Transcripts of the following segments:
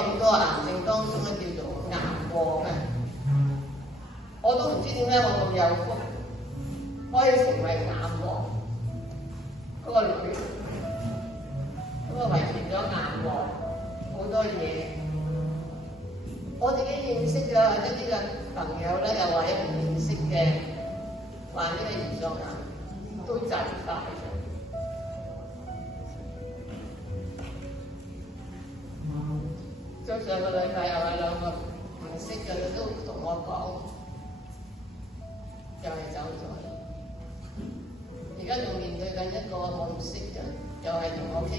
咁多癌症當中咧叫做癌王啊！我都唔知點解我咁有福，可以成為癌王嗰個女，咁啊遺傳咗癌王好多嘢。我自己認識嘅或者呢個朋友咧，又或者唔認識嘅患呢個胰臟癌都就快嘅。再上個禮拜又係兩個唔識嘅都同我講，又係走咗。而家仲面對緊一個我唔識嘅，又係同我傾。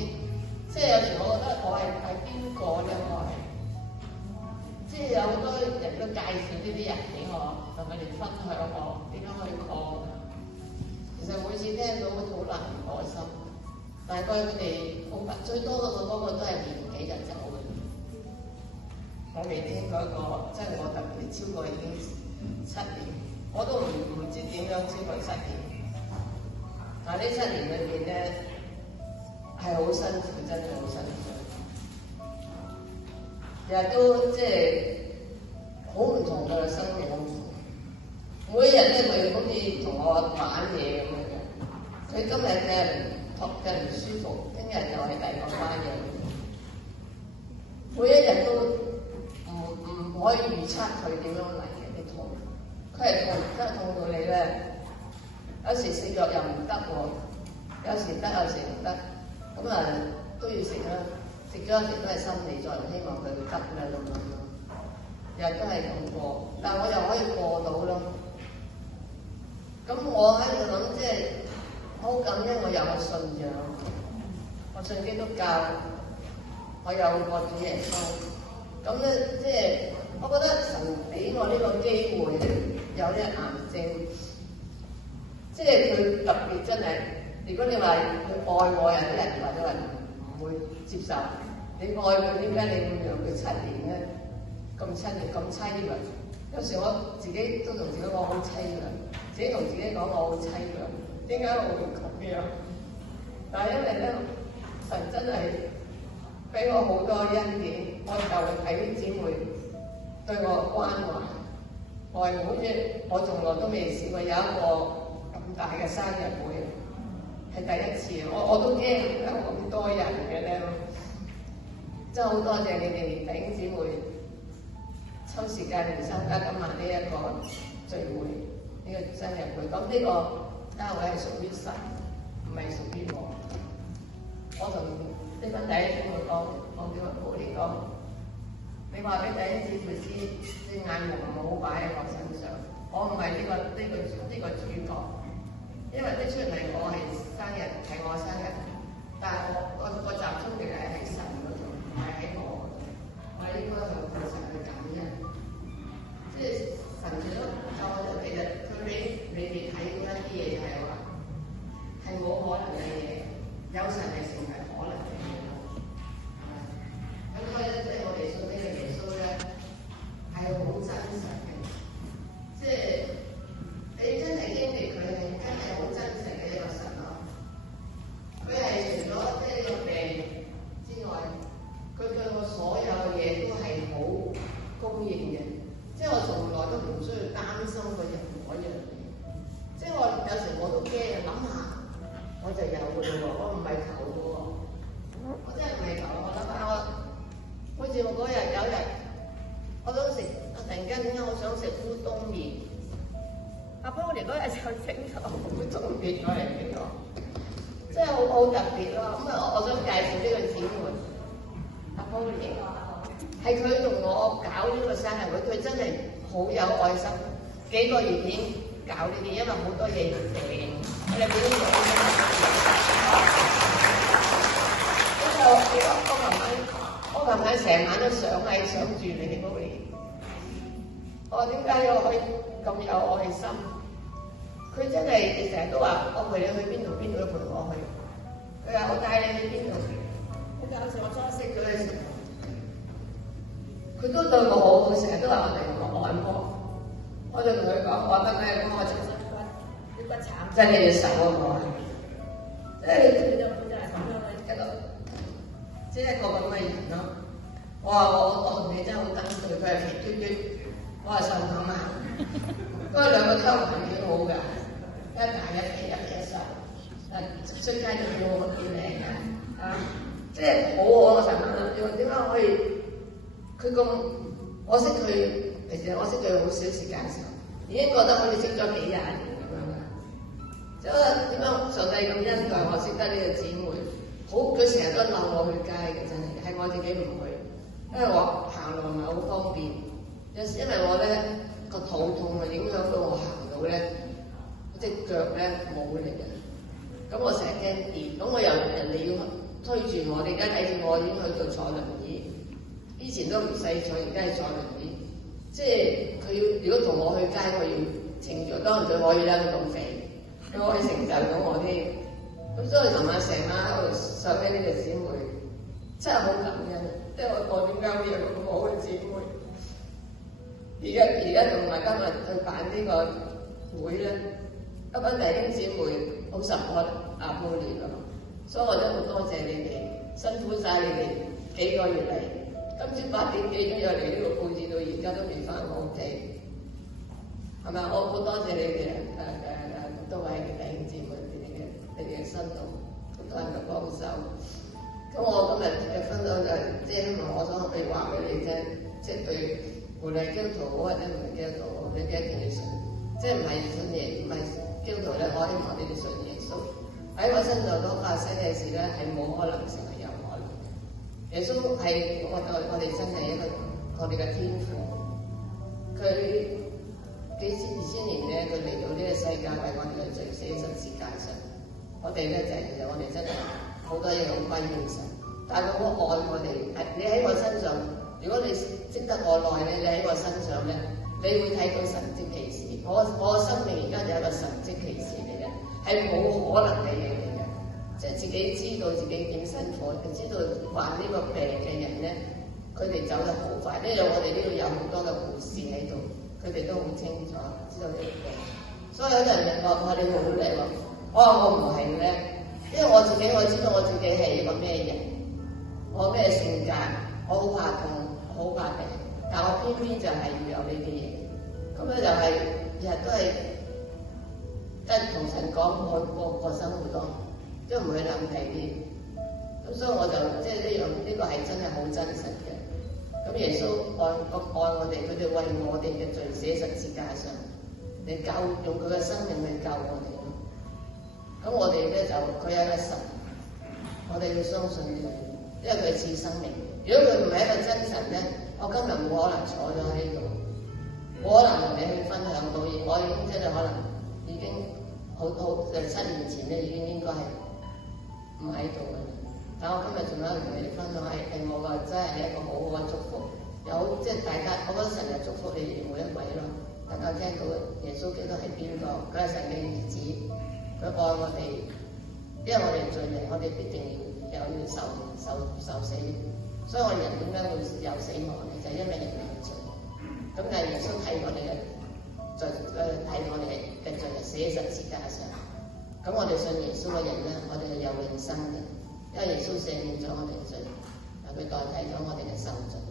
即係有時我覺得我係邊個咧？我係即係有好多人都介紹呢啲人俾我，同佢哋分享我點樣去抗。其實每次聽到都好難唔開心。大概佢哋好最多嗰個都係年幾就走嘅。我未聽過一個，即係我特別超過已經7年，我都唔知點樣超過7年。但係呢7年裏邊咧係好辛苦，真係好辛苦。日日都即係好唔同嘅生命，每一日咧佢好似同我玩嘢咁樣。佢今日嘅唔舒服，聽日又係第二個班嘅。每一日都唔可以預測佢點樣嚟嘅啲痛，佢係痛，真係痛到你咧。有時食藥又唔得喎，有時得，有時唔得，咁啊都要食啦。食咗一時都係心理作用，希望佢會得啦咁樣。日日都係咁過，但係我又可以過到咯。咁我喺度諗，即係好感恩我有個信仰，我信基督教，我有個主耶穌。咁咧，即係我覺得神俾我呢個機會有呢個癌症，即係佢特別真係。如果你話佢愛我，有啲人或者話唔會接受。你愛佢，點解你會讓佢7年咧？咁7年咁淒涼。有時我自己都同自己講好淒涼，自己同自己講我好淒涼。點解我會咁樣？但係因為咧，神真係俾我好多恩典，我就睇啲姊妹對我關懷，我係好似我從來都未試過有一個咁大嘅生日會，係第一次。我都驚有咁多人嘅咧，真係好多謝你哋弟兄姊妹抽時間嚟參加今晚呢一個聚會，呢個生日會。咁呢個教會係屬於神，唔係屬於我。我同呢班弟兄姊妹講，我叫阿寶嚟講，你話俾弟兄姊妹知，啲眼目唔好擺喺我身上。我唔係呢個主角，因為呢出嚟我係生日，係我生日，但係我集中嘅係神嗰度，唔係喺我嗰度。我應該向神去感恩，即係神除咗教我哋，其實佢俾你哋睇嗰一啲嘢係話係冇可能嘅嘢，有神係成為可能嘅嘢咯。咁所以咧，即係我哋信呢個耶穌咧係好真實嘅，即係你真係經歷佢係真係好真實嘅一個神咯。佢係除咗即係呢個病之外，佢對我所有嘅嘢都係好供應嘅，即係我從來都唔需要擔心過任何一樣嘢。即係我有時我都驚，諗下我就有嘅喎，我唔係求嘅喎，我真係唔係求。我諗下好似我嗰日有日，我想食，我突然間點解我想食烏冬麵？阿波尼嗰日就整咗烏冬麵過嚟俾我，真係好特別咯。咁啊，我想介紹呢個姊妹。阿波尼係佢同我搞呢個生日會，佢真係好有愛心。幾個月已經搞呢啲，因為好多嘢要訂，我哋本來我琴晚成晚都想住你哋波尼。我話點解我可以咁有愛心？佢真係成日都話我陪你去邊度，邊度都陪我去。佢話我帶你去邊度？有時我初識佢嘅時候，佢都對我好好，成日都話我哋同我按摩。我就同佢講，我得咩？我就身骨啲骨慘，即係你隻手啊！我即係佢就係咁樣一個，即係一個咁嘅人咯。我話我同你真係好登對，佢係肥嘟嘟，我係瘦蜢蜢，不過兩個溝埋幾好㗎，一大一肥一肥一瘦，出街就叫我幾靚嘅啊！即係好我成晚啦，你話點解可以？佢咁我識佢，其實我識佢好少時間嘅時候，已經覺得好似識咗幾廿年咁樣啦。即係點解上帝咁恩待我識得呢個姊妹？好，佢成日都鬧我去街嘅，真係係我自己唔去，因為我行路唔係好方便。有時因為我咧個肚痛啊，影響到我行路咧，隻腳咧冇力嘅。咁我成日驚跌，咁我又人哋要推住我，你而家睇住我已經去到坐輪椅，以前都唔使坐，而家係坐輪椅。即係佢要如果同我去街，我要程序，當然佢可以啦，佢咁肥，佢可以成就到我啲。咁所以琴晚成晚喺度想起呢個姊妹，真係好感恩。即係我點解會有咁好嘅姊妹？而家同埋今日去辦呢個會咧，一班弟兄姊妹好support阿布聯啊，所以我真係好多謝你哋，辛苦晒你哋幾個月嚟，今朝8點幾鐘又嚟呢個佈置到而家都未翻我屋企，係咪？我好多謝你哋各位弟兄姊妹，你哋嘅辛勞，好多人嘅幫手。咁我今日嘅分享就係，即係希望我想去話俾你聽，即係對無論基督徒好或者唔係基督徒好，你一定要信，即係唔係信耶，唔係基督徒咧，我希望你哋信耶穌。喺我身上所發生嘅事咧，係冇可能成為有可能嘅。耶穌係我哋真係一個我哋嘅天父，佢2000年咧，佢嚟到呢個世界為我哋嘅罪死喺十字架上。我哋咧就係其實我哋真係好多嘢好歸應神，但係佢好愛我哋。你喺我身上，如果你識得我耐咧，你喺我身上咧，你會睇到神蹟奇事。我嘅生命而家就係一個神蹟奇事嚟嘅，係冇可能嘅嘢嚟嘅。即係自己知道自己點辛苦，知道患呢個病嘅人咧，佢哋走得好快。呢度我哋呢度有好多嘅護士喺度，佢哋都好清楚知道呢個病。所以有啲人話：我哋好叻喎。我話我唔係咧，因為我知道我自己係一個咩人，我咩性格，我好怕痛，好怕病，但我偏偏就係要有呢啲嘢。咁咧就係日日都係同神講我生活咯，都唔會諗第啲。咁所以我就即係呢個係真係好真實嘅。咁耶穌愛我哋，佢哋為我哋嘅罪死十字架上，你用佢嘅生命去救我哋。咁我哋咧就佢有一個神，我哋要相信佢，因為佢賜生命。如果佢唔係一個真神咧，我今日冇可能坐咗喺度，冇可能同你去分享到嘢。我已經真係可能已經好7年前咧已經應該係唔喺度嘅。但我今日仲有同你哋分享係我個真係一個好好嘅祝福。即係大家，我覺得神就祝福你哋每一位咯。大家聽到耶穌基督係邊個？佢係神嘅兒子。佢愛我哋，因為我哋罪人，我哋必定要受死。所以我哋人點解會有死亡咧？就係因為人有罪。咁但係耶穌睇我哋嘅罪，睇我哋嘅罪就死喺十字架上。咁我哋信耶穌嘅人咧，我哋係有永生嘅，因為耶穌赦免咗我哋嘅罪，佢代替咗我哋嘅受罪。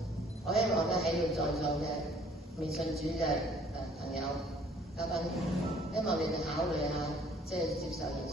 我希望咧喺度在座嘅未信主嘅朋友嘉賓，希望你哋考慮下。即係接受耶穌。